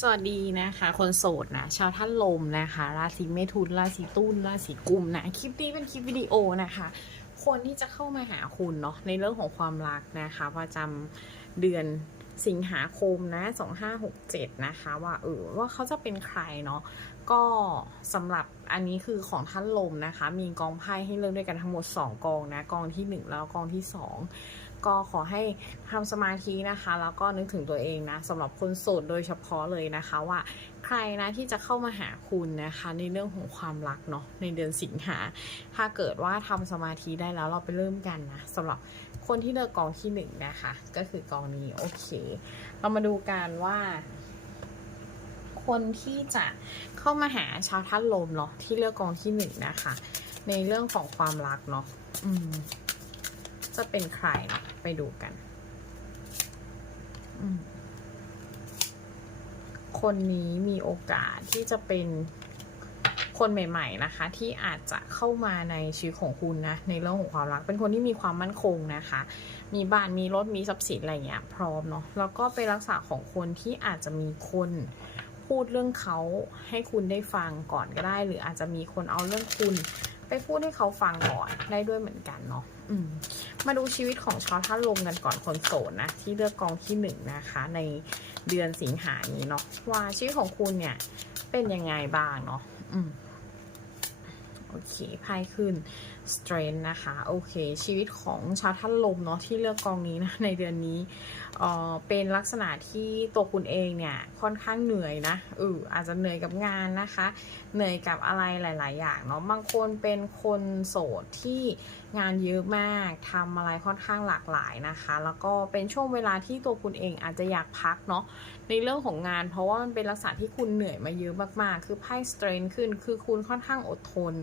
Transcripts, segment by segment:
สวัสดีนะคะ คนโสดนะ ชาวท่านลมนะคะ ราศีเมถุน ราศีตุลราศีกุมนะ คลิปนี้เป็นคลิปวิดีโอนะคะ คนที่จะเข้ามาหาคุณเนาะในเรื่องของความรักนะคะประจำเดือนสิงหาคมนะ 2567 นะคะ ว่าเออว่าเขาจะเป็นใครเนาะก็สำหรับอันนี้คือของท่านลมนะคะ มีกองไพ่ให้เลือกด้วยกันทั้งหมด 2 กองนะ กองทีหนึ่1 แล้วกองที่ 2 ก็ขอให้ทำสมาธินะคะ แล้วก็นึกถึงตัวเองนะสำหรับคนโสดโดยเฉพาะเลยนะคะว่าใครนะที่จะเข้ามาหาคุณนะคะในเรื่องของความรักเนาะในเดือนสิงหา ถ้าเกิดว่าทำสมาธิได้แล้วเราไปเริ่มกันนะสำหรับคนที่เลือกกองที่หนึ่งนะคะ ก็คือกองนี้โอเค เรามาดูกันว่าคนที่จะเข้ามาหาชาวท่านลมเนาะที่เลือกกองที่หนึ่งนะคะ ในเรื่องของความรักเนาะอืม จะเป็นใครเนาะไปดูกัน คนนี้มีโอกาสที่จะเป็นคนใหม่ ๆ นะคะ ที่อาจจะเข้ามาในชีวิตของคุณนะ ในเรื่องของความรัก เป็นคนที่มีความมั่นคงนะคะ มีบ้านมีรถมีทรัพย์สินอะไรเงี้ยพร้อมเนาะแล้วก็เป็นลักษณะของคนที่อาจจะมีคนพูดเรื่องเขาให้คุณได้ฟังก่อนก็ได้ หรืออาจจะมีคนเอาเรื่องคุณ ไปพูดให้เขาฟังก่อนได้ด้วยเหมือนกันเนาะอืมมาดูชีวิตของชาวท่าลมกันก่อนคนโสดนะ ที่เลือกกองที่หนึ่งนะคะ ในเดือนสิงหานี้เนาะว่าชีวิตของคุณเนี่ย เป็นยังไงบ้างเนาะอืมโอเคไพ่ขึ้น strength นะคะ โอเค ชีวิตของชาวท่านลมเนาะที่เลือกกองนี้นะในเดือนนี้ เป็นลักษณะที่ตัวคุณเองเนี่ยค่อนข้างเหนื่อยนะเอออาจจะเหนื่อยกับงานนะคะ เหนื่อยกับอะไรหลาย ๆ อย่างเนาะบางคนเป็นคนโสดที่งานเยอะมากทำอะไรค่อนข้างหลากหลายนะคะ แล้วก็เป็นช่วงเวลาที่ตัวคุณเองอาจจะอยากพักเนาะในเรื่องของงาน เพราะว่ามันเป็นลักษณะที่คุณเหนื่อยมาเยอะมาก ๆ คือไพ่ strength ขึ้น คือคุณค่อนข้างอดทน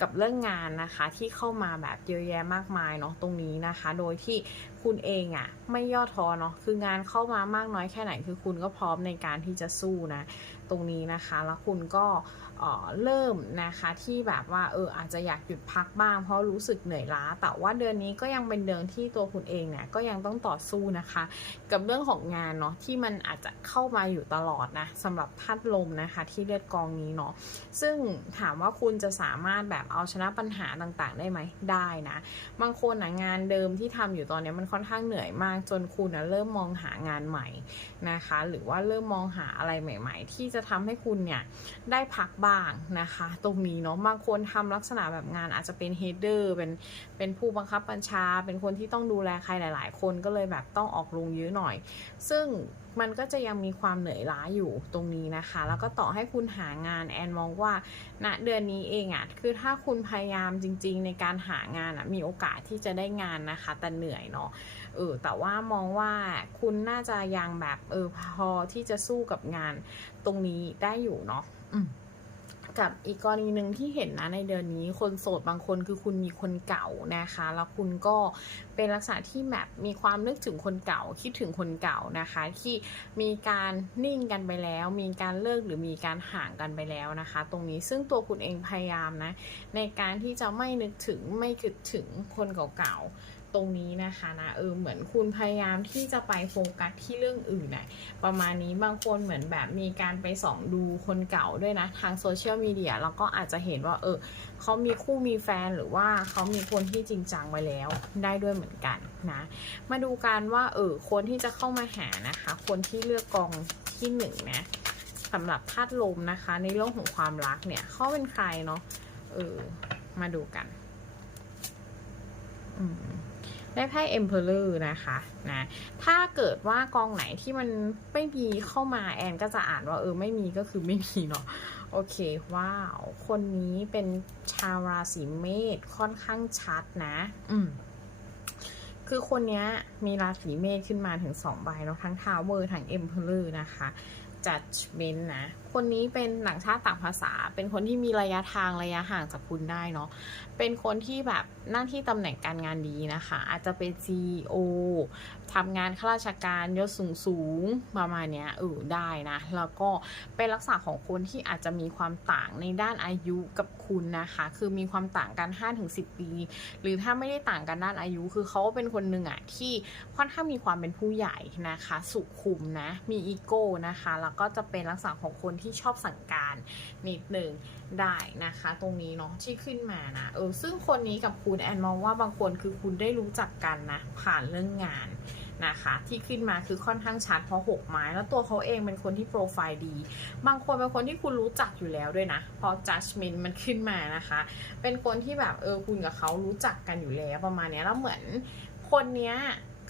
กับเรื่องงานนะคะ ที่เข้ามาแบบเยอะแยะมากมายเนาะตรงนี้นะคะ โดยที่ คุณเองอะ่ะไม่ย่อท้อเนาะคืองานเข้ามามากน้อยแค่ไหนคือคุณก็พร้อมในการที่จะสู้นะ ตรงนี้นะคะ แล้วคุณก็เออเริ่มนะคะที่แบบว่าเอออาจจะอยากหยุดพักบ้างเพราะรู้สึกเหนื่อยล้า แต่ว่าเดือนนี้ก็ยังเป็นเดือนที่ตัวคุณเองเนี่ยก็ยังต้องต่อสู้นะคะ กับเรื่องของงานเนาะที่มันอาจจะเข้ามาอยู่ตลอดนะสำหรับพัดลมนะคะที่เลือดกองนี้เนาะซึ่งถามว่าคุณจะสามารถแบบเอาชนะปัญหาต่างๆ ได้ไหมได้นะบางคนนะงานเดิมที่ทำอยู่ตอนนี้มันค่อนข้างเหนื่อยมากจนคุณนะเริ่มมองหางานใหม่นะคะ หรือว่าเริ่มมองหาอะไรใหม่ ๆ ที่จะทำให้คุณเนี่ยได้พักบ้างนะคะ ตรงนี้เนาะบางคนทำลักษณะแบบงานอาจจะเป็นเฮดเดอร์เป็นเป็นผู้บังคับบัญชา เป็นคนที่ต้องดูแลใครหลาย ๆ คนก็เลยแบบต้องออกลงเยอะหน่อย ซึ่งมันก็จะยังมีความเหนื่อยล้าอยู่ตรงนี้นะคะ แล้วก็ต่อให้คุณหางานแอนมองว่าณเดือนนี้เองอะ่ะคือถ้าคุณพยายามจริง ๆ ในการหางานอะ่ะมีโอกาสที่จะได้งานนะคะ แต่เหนื่อยเนาะเออแต่ว่ามองว่าคุณน่าจะยังแบบเออพอที่จะสู้กับงานตรงนี้ได้อยู่เนาะอืม กับอีกกรณีหนึ่งที่เห็นนะในเดือนนี้ คนโสดบางคนคือคุณมีคนเก่านะคะ แล้วคุณก็เป็นลักษณะที่แบบมีความนึกถึงคนเก่าคิดถึงคนเก่านะคะ ที่มีการนิ่งกันไปแล้ว มีการเลิกหรือมีการห่างกันไปแล้วนะคะ ตรงนี้ซึ่งตัวคุณเองพยายามนะในการที่จะไม่นึกถึงไม่คิดถึงคนเก่าๆ ตรงนี้นะคะนะเออเหมือนคุณพยายามที่จะไปโฟกัสที่เรื่องอื่นนะประมาณนี้บางคนเหมือนแบบมีการไปส่องดูคนเก่าด้วยนะ ทางโซเชียลมีเดียแล้วก็อาจจะเห็นว่าเออเขามีคู่มีแฟนหรือว่าเขามีคนที่จริงจังไว้แล้วได้ด้วยเหมือนกันนะ มาดูกันว่าเออคนที่จะเข้ามาหานะคะ คนที่เลือกกองที่หนึ่งนะสำหรับธาตุลมนะคะ ในเรื่องของความรักเนี่ยเขาเป็นใครเนาะเออมาดูกัน อืม ได้ไพ่ Emperor นะคะนะถ้าเกิดว่ากองไหนที่มันไม่มีเข้ามาแอนก็จะอ่านว่าเออไม่มีก็คือไม่มีเนาะโอเค ว้าว คนนี้เป็นชาวราศีเมษค่อนข้างชัดนะ อืมคือคนนี้มีราศีเมษขึ้นมาถึงสองใบเนาะทั้งทาวเวอร์ทั้ง Emperor นะคะ judgment นะ คนนี้เป็นหนังชาติต่างภาษา เป็นคนที่มีระยะทางระยะห่างจากคุณได้เนาะ เป็นคนที่แบบหน้าที่ตำแหน่งการงานดีนะคะ อาจจะเป็น CEO ทำงานข้าราชการยศสูงสูงๆประมาณเนี้ยเออได้นะ แล้วก็เป็นลักษณะของคนที่อาจจะมีความต่างในด้านอายุกับคุณนะคะ คือมีความต่างกัน 5-10 ปี หรือถ้าไม่ได้ต่างกันด้านอายุ คือเขาเป็นคนหนึ่งอะที่ค่อนข้างมีความเป็นผู้ใหญ่นะคะ สุขุมนะ มีอีโก้นะคะแล้วก็จะเป็นลักษณะของคนที่ชอบสั่งการนิดหนึ่งได้นะคะ ตรงนี้เนาะที่ขึ้นมานะเออซึ่งคนนี้กับคุณแอนมองว่าบางคนคือคุณได้รู้จักกันนะผ่านเรื่องงานนะคะที่ขึ้นมาคือค่อนข้างชัดเพราะหกไม้แล้วตัวเขาเองเป็นคนที่โปรไฟล์ดี บางคนเป็นคนที่คุณรู้จักอยู่แล้วด้วยนะพราะ judgment มันขึ้นมานะคะ เป็นคนที่แบบเออคุณกับเขารู้จักกันอยู่แล้วประมาณนี้แล้วเหมือนคนเนี้ย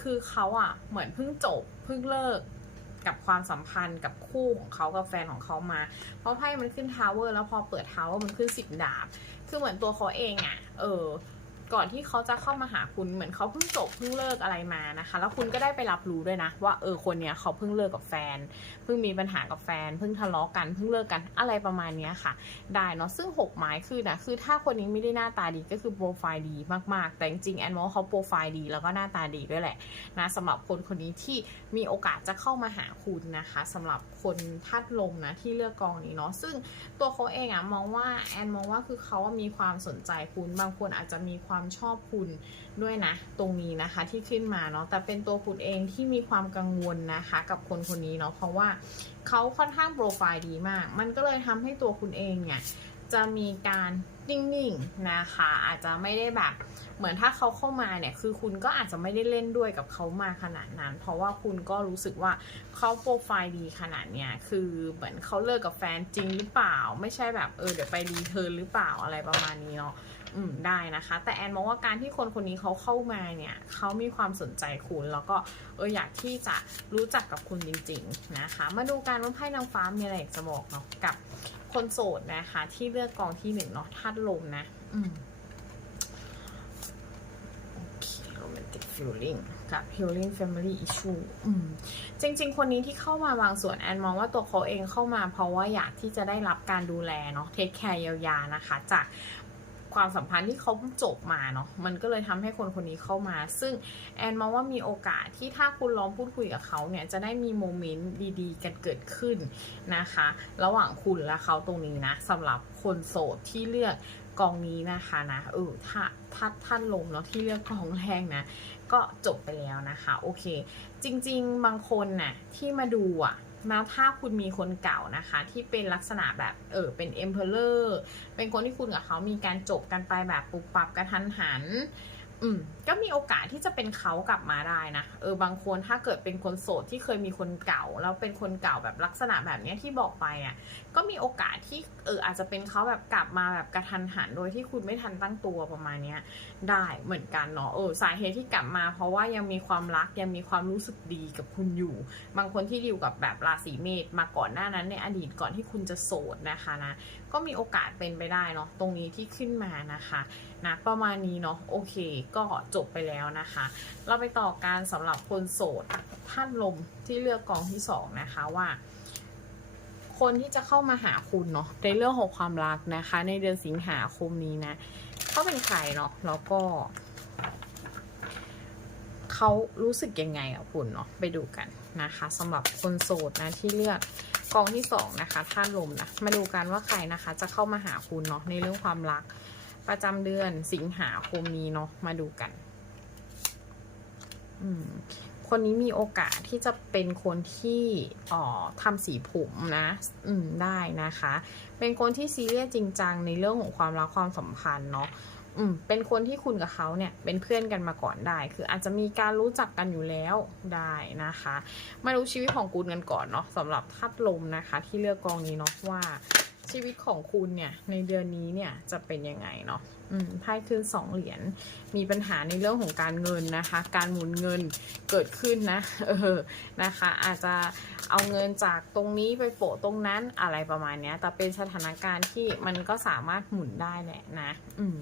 คือเขาอะเหมือนเพิ่งจบเพิ่งเลิก กับความสัมพันธ์กับคู่ของเขากับแฟนของเขามา เพราะไพ่มันขึ้นทาวเวอร์แล้วพอเปิดทาวเวอร์มันขึ้นสิบดาบ คือเหมือนตัวเขาเองอะเออ ก่อนที่เขาจะเข้ามาหาคุณเหมือนเขาเพิ่งจบเพิ่งเลิกอะไรมานะคะ แล้วคุณก็ได้ไปรับรู้ด้วยนะ ว่าเออคนเนี้ยเขาเพิ่งเลิกกับแฟน เพิ่งมีปัญหากับแฟน เพิ่งทะเลาะกันเพิ่งเลิกกันอะไรประมาณเนี้ยค่ะ ได้เนาะซึ่งหกไม้คือนะคือถ้าคนนี้ไม่ได้หน้าตาดีก็คือโปรไฟล์ดีมากๆ แต่จริงๆแอนมองเขาโปรไฟล์ดีแล้วก็หน้าตาดีด้วยแหละนะสำหรับคนคนนี้ที่มีโอกาสจะเข้ามาหาคุณนะคะสำหรับคนธาตุลมนะที่เลือกกองนี้เนาะซึ่งตัวเขาเองอะมองว่าแอนมองว่าคือเขามีความสนใจคุณบางคนอาจจะมีความความชอบคุณด้วยนะ ตรงนี้นะคะที่ขึ้นมาเนาะแต่เป็นตัวคุณเองที่มีความกังวลนะคะ กับคนคนนี้เนาะเพราะว่าเขาค่อนข้างโปรไฟล์ดีมาก มันก็เลยทำให้ตัวคุณเองเนี่ยจะมีการนิ่งๆนะคะ อาจจะไม่ได้แบบเหมือนถ้าเขาเข้ามาเนี่ยคือคุณก็อาจจะไม่ได้เล่นด้วยกับเขามาขนาดนั้น เพราะว่าคุณก็รู้สึกว่าเขาโปรไฟล์ดีขนาดเนี้ยคือเหมือนเขาเลิกกับแฟนจริงหรือเปล่า ไม่ใช่แบบเออเดี๋ยวไปรีเทิร์นหรือเปล่าอะไรประมาณนี้เนาะ ได้นะคะ แต่แอนมองว่าการที่คนคนนี้เขาเข้ามาเนี่ยเขามีความสนใจคุณ แล้วก็เอออยากที่จะรู้จักกับคุณจริง ๆนะคะ มาดูการว่าไพ่นางฟ้ามีอะไรอยากจะบอกเนาะกับคนโสดนะคะ ที่เลือกกองที่หนึ่งเนาะธาตุลมนะ อืมโอเค romantic feeling กับ healing family issue อืมจริง ๆ คนนี้ที่เข้ามาบางส่วนแอนมองว่าตัวเขาเองเข้ามาเพราะว่าอยากที่จะได้รับการดูแลเนาะเทคแคร์ยาวๆนะคะ จาก ความสัมพันธ์ที่เขาจบมาเนาะมันก็เลยทำให้คนคนนี้เข้ามา ซึ่งแอนมองว่ามีโอกาสที่ถ้าคุณลองพูดคุยกับเขาเนี่ยจะได้มีโมเมนต์ดีๆ กันเกิดขึ้นนะคะ ระหว่างคุณและเขาตรงนี้นะสำหรับคนโสดที่เลือกกองนี้นะคะนะเออถ้าถ้าท่านลงเนาะที่เลือกกองแรกนะ ก็จบไปแล้วนะคะ โอเค จริง ๆ บางคนน่ะที่มาดูอะ มาถ้าคุณมีคนเก่านะคะ ที่เป็นลักษณะแบบเออเป็นเอเมอร์เป็นคนที่คุณกับเขามีการจบกันไปแบบปุบปับกระทันหัน อืมก็มีโอกาสที่จะเป็นเขากลับมาได้นะเออบางคนถ้าเกิดเป็นคนโสดที่เคยมีคนเก่า แล้วเป็นคนเก่าแบบลักษณะแบบเนี้ยที่บอกไปอะก็มีโอกาสที่เอออาจจะเป็นเขาแบบกลับมาแบบกระทันหันโดยที่คุณไม่ทันตั้งตัวประมาณเนี้ยได้เหมือนกันเนาะเออสาเหตุที่กลับมา เพราะว่ายังมีความรักยังมีความรู้สึกดีกับคุณอยู่ บางคนที่ดิวกับแบบราศีเมษมาก่อนหน้านั้นในอดีตก่อนที่คุณจะโสดนะคะนะก็มีโอกาสเป็นไปได้เนาะตรงนี้ที่ขึ้นมานะคะนะประมาณนี้เนาะโอเคก็จบไปแล้วนะคะ เราไปต่อการสำหรับคนโสดท่านลมที่เลือกกองที่สองนะคะว่าคนที่จะเข้ามาหาคุณเนาะในเรื่องของความรักนะคะ ในเดือนสิงหาคมนี้นะเขาเป็นใครเนาะแล้วก็เขารู้สึกยังไงกับคุณเนาะไปดูกันนะคะสำหรับคนโสดนะที่เลือกกองที่สองนะคะท่านลมนะมาดูกันว่าใครนะคะ จะเข้ามาหาคุณเนาะในเรื่องความรัก ประจำเดือนสิงหาคมนี้เนาะมาดูกันคนนี้มีโอกาสที่จะเป็นคนที่อ๋อทำสีผมนะ อืมได้นะคะ เป็นคนที่ซีเรียสจริงจังในเรื่องของความรักความสัมพันธ์เนาะอืมเป็นคนที่คุณกับเขาเนี่ยเป็นเพื่อนกันมาก่อนได้ คืออาจจะมีการรู้จักกันอยู่แล้วได้นะคะ มาดูชีวิตของคุณกันก่อนเนาะสำหรับทัดลมนะคะ ที่เลือกกองนี้เนาะว่า ชีวิตของคุณเนี่ยในเดือนนี้เนี่ยจะเป็นยังไงเนาะอืมไพ่ขึ้นสองเหรียญมีปัญหาในเรื่องของการเงินนะคะ การหมุนเงินเกิดขึ้นนะเออนะคะ อาจจะเอาเงินจากตรงนี้ไปโปะตรงนั้นอะไรประมาณเนี้ย แต่เป็นสถานการณ์ที่มันก็สามารถหมุนได้แหละนะอืม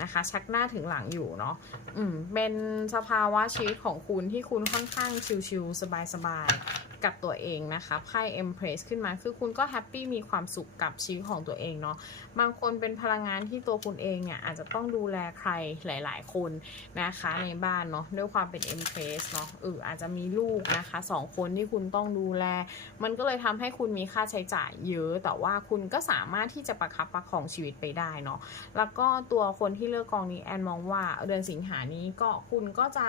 นะคะ ชักหน้าถึงหลังอยู่เนาะอืมเป็นสภาวะชีวิตของคุณที่คุณค่อนข้างชิลๆสบายๆ กับตัวเองนะคะไพ่ Empress ขึ้นมาคือคุณก็แฮปปี้มีความสุขกับชีวิตของตัวเองเนาะบางคนเป็นพลังงานที่ตัวคุณเองเนี่ยอาจจะต้องดูแลใครหลาย ๆ คนนะคะในบ้านเนาะด้วยความเป็น Empress เนาะเอออาจจะมีลูกนะคะสองคนที่คุณต้องดูแล มันก็เลยทำให้คุณมีค่าใช้จ่ายเยอะ แต่ว่าคุณก็สามารถที่จะประคับประคองชีวิตไปได้เนาะแล้วก็ตัวคนที่เลือกกองนี้แอนมองว่าเดือนสิงหานี้ก็คุณก็จะ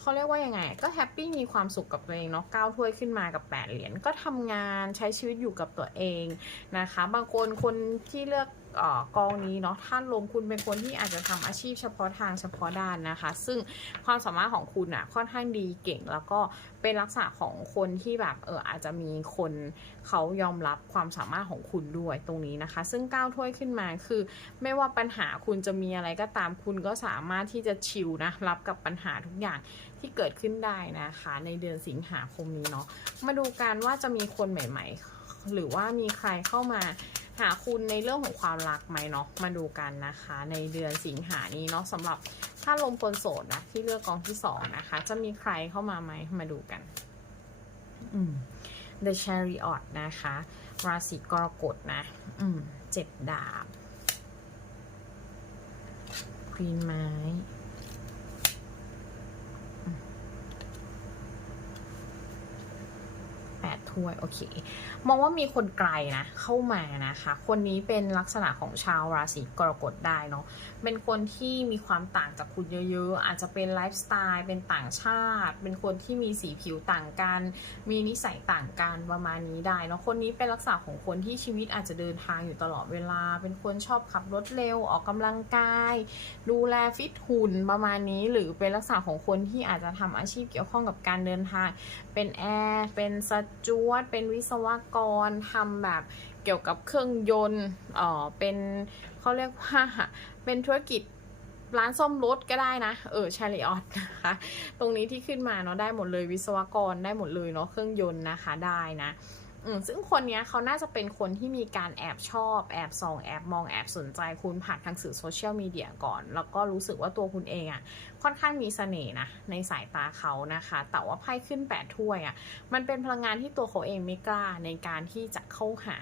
เขาเรียกว่ายังไง ก็แฮปปี้มีความสุขกับตัวเองเนาะก้าวถ้วยขึ้นมามากับแปดเหรียญก็ทำงานใช้ชีวิตอยู่กับตัวเองนะคะ บางคนคนที่เลือก ออกองนี้เนาะท่านลงคุณเป็นคนที่อาจจะทำอาชีพเฉพาะทางเฉพาะด้านนะคะ ซึ่งความสามารถของคุณอะค่อนข้างดีเก่ง แล้วก็เป็นลักษณะของคนที่แบบเอออาจจะมีคนเขายอมรับความสามารถของคุณด้วยตรงนี้นะคะ ซึ่งก้าวถ้วยขึ้นมาคือ ไม่ว่าปัญหาคุณจะมีอะไรก็ตามคุณก็สามารถที่จะชิลนะรับกับปัญหาทุกอย่างที่เกิดขึ้นได้นะคะ ในเดือนสิงหาคมนี้เนาะมาดูกันว่าจะมีคนใหม่ ๆ หรือว่ามีใครเข้ามา หาคุณในเรื่องของความรักไหมเนาะมาดูกันนะคะ ในเดือนสิงหานี้เนาะสำหรับถ้าลมคนโสดนะที่เลือกกองที่สองนะคะ จะมีใครเข้ามาไหมมาดูกัน อืม The Chariot นะคะ ราศีกรกฎนะ อืมเจ็ดดาบควีนไม้ 8 ถ้วยโอเคมองว่ามีคนไกลนะเข้ามานะคะ คนนี้เป็นลักษณะของชาวราศีกรกฎได้เนาะเป็นคนที่มีความต่างจากคุณเยอะๆ อาจจะเป็นไลฟ์สไตล์เป็นต่างชาติ เป็นคนที่มีสีผิวต่างกัน มีนิสัยต่างกันประมาณนี้ได้เนาะคนนี้เป็นลักษณะของคนที่ชีวิตอาจจะเดินทางอยู่ตลอดเวลา เป็นคนชอบขับรถเร็วออกกำลังกาย ดูแลฟิตหุ่นประมาณนี้ หรือเป็นลักษณะของคนที่อาจจะทำอาชีพเกี่ยวข้องกับการเดินทางเป็นแอร์เป็นส จวตเป็นวิศวกรทำแบบเกี่ยวกับเครื่องยนต์เออเป็นเขาเรียกว่าเป็นธุรกิจร้านซ่อมรถก็ได้นะ เออชาริออตนะคะ ตรงนี้ที่ขึ้นมาเนาะได้หมดเลยวิศวกรได้หมดเลยเนาะเครื่องยนต์นะคะได้นะซึ่งคนนี้เขาน่าจะเป็นคนที่มีการแอบชอบ แอบส่อง แอบมองแอบสนใจคุณผ่านทางสื่อโซเชียลมีเดียก่อน แล้วก็รู้สึกว่าตัวคุณเองอะ่ะค่อนข้างมีเสน่ห์นะในสายตาเขานะคะ แต่ว่าไพ่ขึ้นแปดถ้วยอะ่ะมันเป็นพลังงานที่ตัวเขาเองไม่กล้าในการที่จะเข้าหา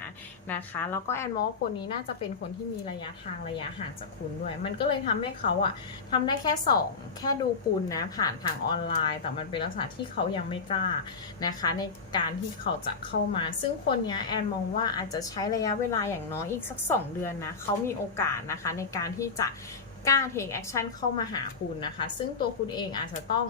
นะคะ แล้วก็แอนมองว่าคนนี้น่าจะเป็นคนที่มีระยะทางระยะห่างจากคุณด้วย มันก็เลยทำให้เขาอะ่ะทำได้แค่สองแค่ดูคุณนะผ่านทางออนไลน์ แต่มันเป็นลักษณะที่เขายังไม่กล้านะคะ ในการที่เขาจะเข้ามา ซึ่งคนนี้แอนมองว่าอาจจะใช้ระยะเวลาอย่างน้อยอีกสัก 2 เดือนนะเขามีโอกาสนะคะในการที่จะ กล้า take action เข้ามาหาคุณนะคะ ซึ่งตัวคุณเองอาจจะต้อง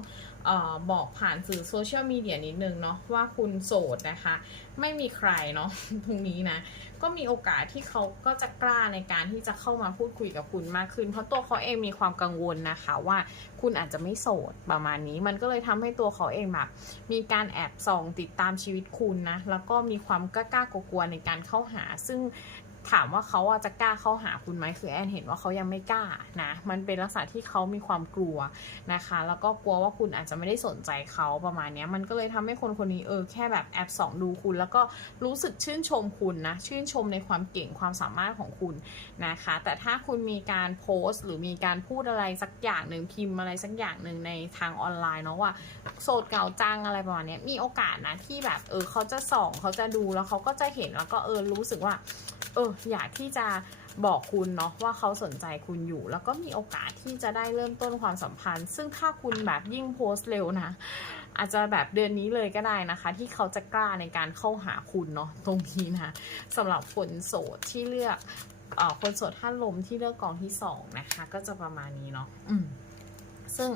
ออบอกผ่านสื่อโซเชียลมีเดียนิดนึงเนาะว่าคุณโสดนะคะ ไม่มีใครเนาะตรงนี้นะ ก็มีโอกาสที่เขาก็จะกล้าในการที่จะเข้ามาพูดคุยกับคุณมากขึ้น เพราะตัวเขาเองมีความกังวลนะคะว่าคุณอาจจะไม่โสดประมาณนี้ มันก็เลยทำให้ตัวเขาเองแบบมีการแอบส่องติดตามชีวิตคุณนะแล้วก็มีความกล้ากลัวในการเข้าหา ซึ่ง ถามว่าเขาจะกล้าเข้าหาคุณไหมคือแอนเห็นว่าเขายังไม่กล้านะมันเป็นลักษณะที่เขามีความกลัวนะคะ แล้วก็กลัวว่าคุณอาจจะไม่ได้สนใจเขาประมาณนี้มันก็เลยทำให้คนคนนี้เออแค่แบบแอบส่องดูคุณ แล้วก็รู้สึกชื่นชมคุณนะชื่นชมในความเก่งความสามารถของคุณนะคะ แต่ถ้าคุณมีการโพสต์ หรือมีการพูดอะไรสักอย่างหนึ่งพิมพ์อะไรสักอย่างหนึ่งในทางออนไลน์เนาะว่าโสดเก่าจังอะไรประมาณนี้มีโอกาสนะที่แบบเออเขาจะส่องเขาจะดูแล้วเขาก็จะเห็นแล้วก็เออรู้สึกว่าเอออยากที่จะบอกคุณเนาะว่าเขาสนใจคุณอยู่ แล้วก็มีโอกาสที่จะได้เริ่มต้นความสัมพันธ์ ซึ่งถ้าคุณแบบยิ่งโพสต์เร็วนะ อาจจะแบบเดือนนี้เลยก็ได้นะคะ ที่เขาจะกล้าในการเข้าหาคุณเนาะตรงนี้นะสำหรับคนโสดที่เลือกออคนโสดท่านลมที่เลือกกองที่สองนะคะ ก็จะประมาณนี้เนาะอืมซึ่ง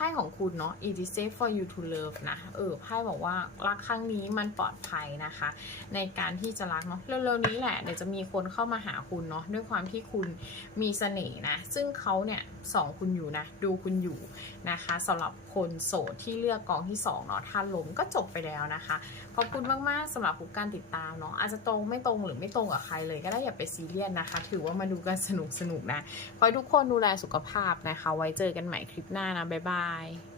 พ่ของคุณเนาะ it is safe for you to love นะ เออ ไพ่บอกว่ารักครั้งนี้มันปลอดภัยนะคะ ในการที่จะรักเนาะ เร็วๆนี้แหละ เดี๋ยวจะมีคนเข้ามาหาคุณเนาะ ด้วยความที่คุณมีเสน่ห์นะ ซึ่งเขาเนี่ยสองคุณอยู่นะ ดูคุณอยู่นะคะสำหรับคนโสดที่เลือกกองที่สองเนาะท่านลมก็จบไปแล้วนะคะ ขอบคุณมากๆสำหรับกการติดตามเนาะ อาจจะตรงไม่ตรงหรือไม่ตรงกับใครเลยก็ได้อย่าไปซีเรียสนะคะ ถือว่ามาดูกันสนุกๆนะ ขอให้ทุกคนดูแลสุขภาพนะคะ ไว้เจอกันใหม่คลิปหน้านะ บ๊ายบาย Bye.